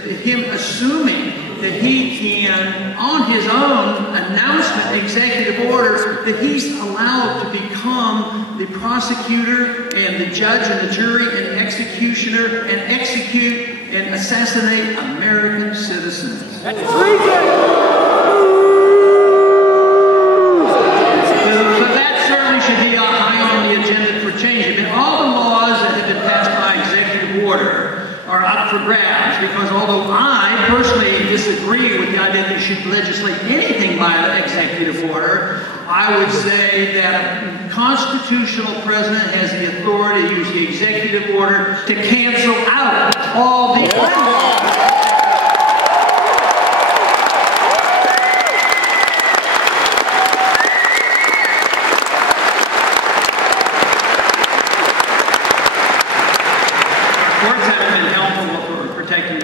him assuming that he can, on his own announcement, executive order, that he's allowed to become the prosecutor and the judge and the jury and the executioner and execute and assassinate American citizens. That's treason! So that certainly should be high on the agenda for changing. But all the laws that have been passed by executive order are up for grabs, because although I personally disagree with the idea that you should legislate anything by the executive order, I would say that a constitutional president has the authority to use the executive order to cancel out all the laws.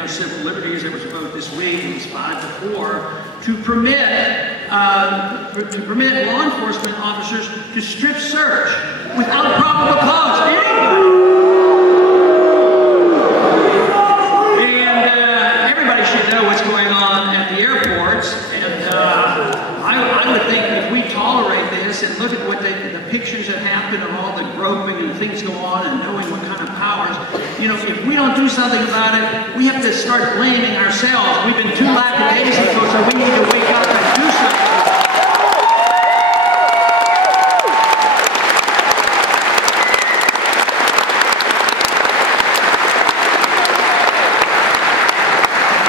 Civil liberties. There was a vote this week, it was 5-4, to permit law enforcement officers to strip search without probable cause and everybody should know what's going on at the airports. And I would think if we tolerate this and look at what the pictures that happen of all the groping and things go on and knowing what kind of powers, you know, if we don't do something about it, we have to start blaming ourselves. We've been too lackadaisical, so we need to wake up and do something.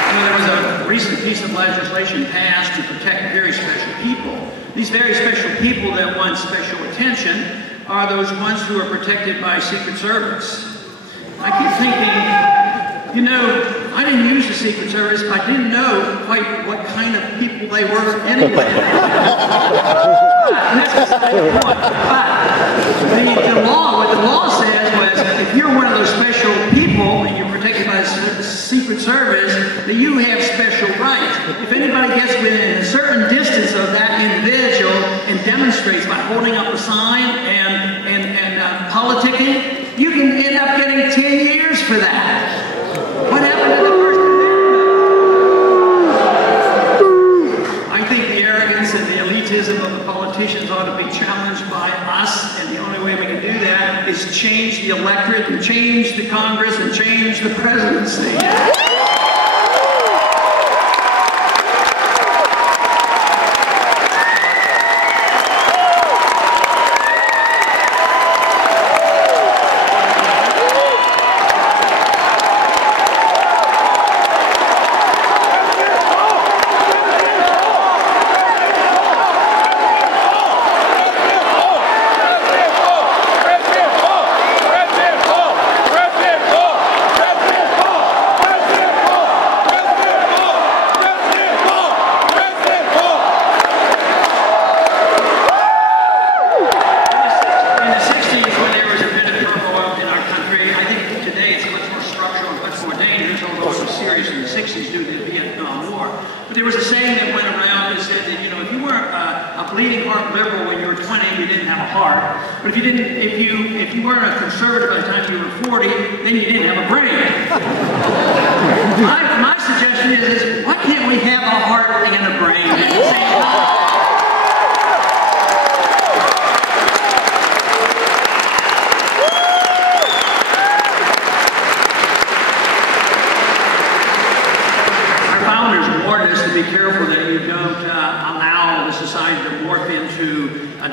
You know, there was a recent piece of legislation passed to protect very special people. These very special people that want special attention are those ones who are protected by Secret Service. I keep thinking, you know, I didn't use the Secret Service. I didn't know quite what kind of people they were anyway. That's beside the point. But what the law says was that if you're one of those special people and you're protected by the Secret Service, that you have special rights. If anybody gets within a certain distance of that individual and demonstrates by holding up a sign and politicking, you can end up getting 10 years for that. What happened to the First Amendment? I think the arrogance and the elitism of the politicians ought to be challenged by us, and the only way we can do that is change the electorate and change the Congress and change the presidency. If you weren't a conservative by the time you were 40, then you didn't have a brain. My suggestion is, why can't we have a heart and a brain at the same time? Our founders warned us to be careful that you don't allow the society to morph into a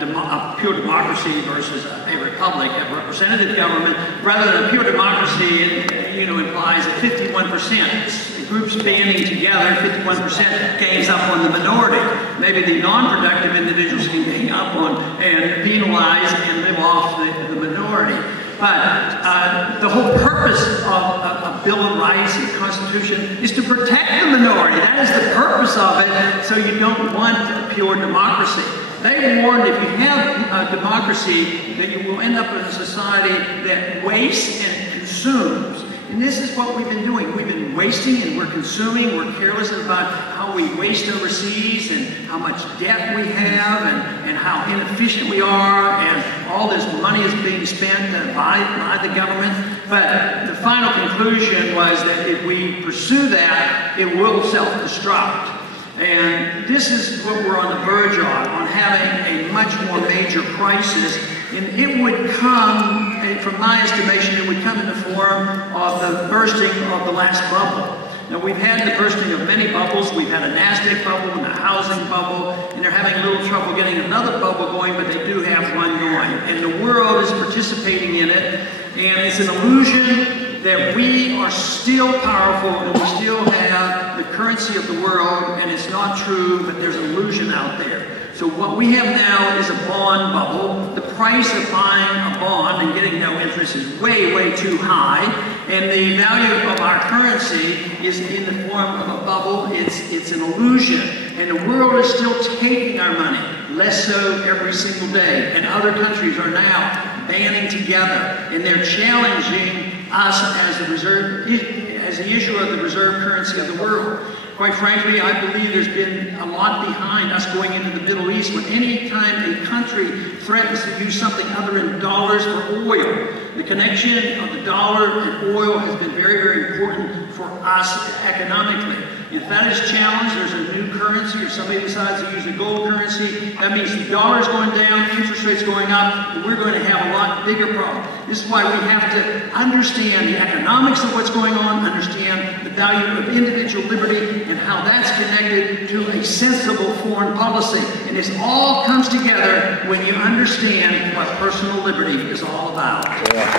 pure democracy versus a republic, a representative government. Rather than a pure democracy, it implies that 51% groups banding together, 51% gangs up on the minority. Maybe the non-productive individuals can gang up on and penalize and live off the minority. But the whole purpose of a Bill of Rights and the Constitution is to protect the minority. That is the purpose of it, so you don't want a pure democracy. They warned if you have a democracy that you will end up in a society that wastes and consumes. And this is what we've been doing. We've been wasting and we're consuming. We're careless about how we waste overseas and how much debt we have and how inefficient we are, and all this money is being spent by the government. But the final conclusion was that if we pursue that, it will self-destruct. And this is what we're on the verge on having a much more major crisis. And it would come, from my estimation, it would come in the form of the bursting of the last bubble. Now, we've had the bursting of many bubbles. We've had a NASDAQ bubble and a housing bubble, and they're having a little trouble getting another bubble going, but they do have one going. And the world is participating in it, and it's an illusion that we are still powerful and we still have the currency of the world, and it's not true, but there's an illusion out there. So what we have now is a bond bubble. The price of buying a bond and getting no interest is way, way too high. And the value of our currency is in the form of a bubble. It's an illusion. And the world is still taking our money, less so every single day. And other countries are now banding together, and they're challenging us as the issue of the reserve currency of the world. Quite frankly, I believe there's been a lot behind us going into the Middle East when any time a country threatens to use something other than dollars for oil. The connection of the dollar and oil has been very, very important for us economically. If that is challenged, there's a new currency, or somebody decides to use a gold currency, that means the dollar's going down, interest rates going up, and we're going to have a lot bigger problem. This is why we have to understand the economics of what's going on, understand the value of individual liberty, and how that's connected to a sensible foreign policy. And this all comes together when you understand what personal liberty is all about. Yeah.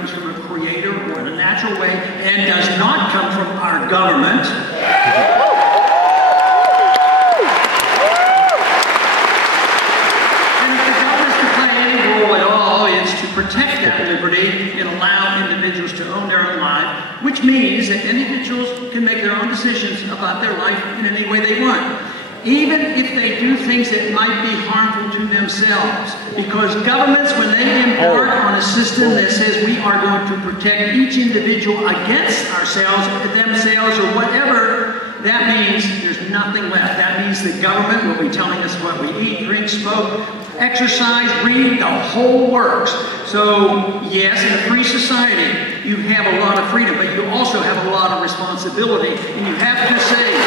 From a creator or in a natural way, and does not come from our government. And if the government is to play any role at all, it's to protect that liberty and allow individuals to own their own life, which means that individuals can make their own decisions about their life in any way they want, even if they do things that might be harmful to themselves. Because governments, when they embark on a system that says we are going to protect each individual against ourselves, themselves, or whatever, that means there's nothing left. That means the government will be telling us what we eat, drink, smoke, exercise, read, the whole works. So, yes, in a free society, you have a lot of freedom, but you also have a lot of responsibility, and you have to say,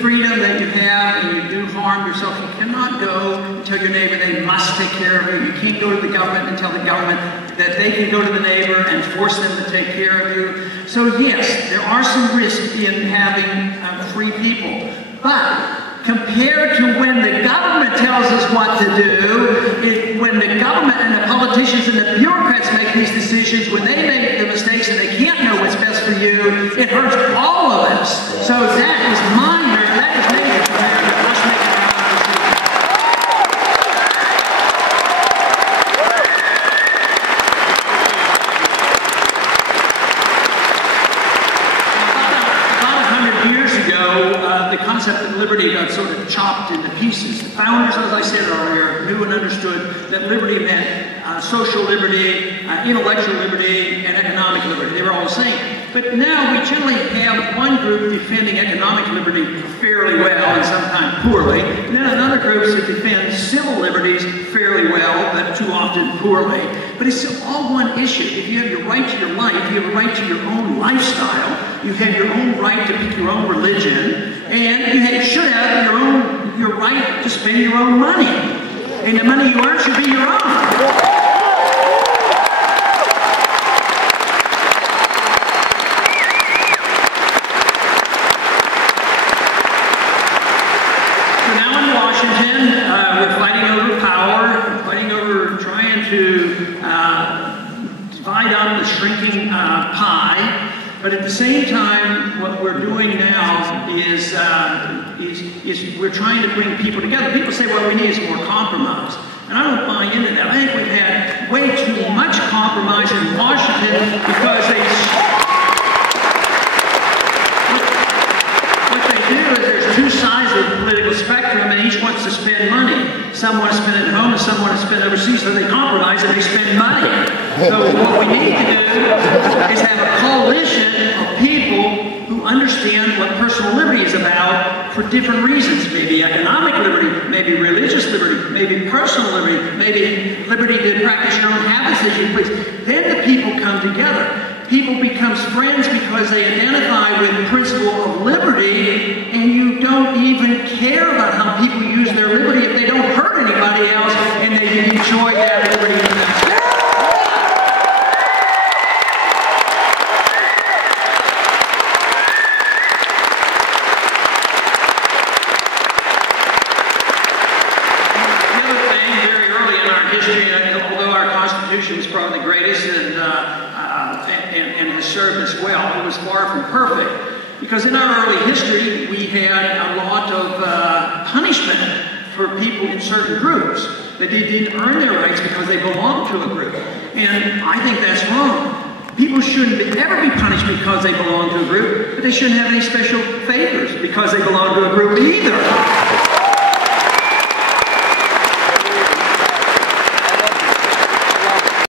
freedom that you have and you do harm yourself, you cannot go and tell your neighbor they must take care of you. You can't go to the government and tell the government that they can go to the neighbor and force them to take care of you. So yes, there are some risks in having free people. But compared to when the government tells us what to do, when the government and the politicians and the bureaucrats make these decisions, when they make the mistakes and they can't know what's best for you, it hurts all of us. So that is minor. That is negative compared to us making our own decisions. About 100 years ago, the concept of liberty got sort of chopped into pieces. The founders, as I said earlier, knew and understood that liberty meant social liberty, intellectual liberty, and economic liberty. They were all the same. But now we generally have one group defending economic liberty fairly well and sometimes poorly, and then another group that defends civil liberties fairly well, but too often poorly. But it's all one issue. If you have your right to your life, you have a right to your own lifestyle, you have your own right to pick your own religion, and you should have your right to spend your own money. And the money you earn should be your own. We're fighting over power, we're fighting over trying to divide up the shrinking pie, but at the same time, what we're doing now is we're trying to bring people together. People say what we need is more compromise, and I don't buy into that. I think we've had way too much compromise in Washington because they do is there's two sides of the political spectrum, and each wants to spend money. Some want to spend it at home, and some want to spend overseas, so they compromise and they spend money. So what we need to do is have a coalition of people who understand what personal liberty is about for different reasons. Maybe economic liberty, maybe religious liberty, maybe personal liberty, maybe liberty to practice your own habits as you please. Then the people come together. People become friends because they identify with the principle of liberty, and you don't even care about how people use their liberty if they don't hurt anybody else and they enjoy that liberty. Is probably the greatest and has served us well. It was far from perfect because in our early history we had a lot of punishment for people in certain groups that they didn't earn their rights because they belonged to a group, and I think that's wrong. People shouldn't ever be punished because they belong to a group, but they shouldn't have any special favors because they belong to a group either.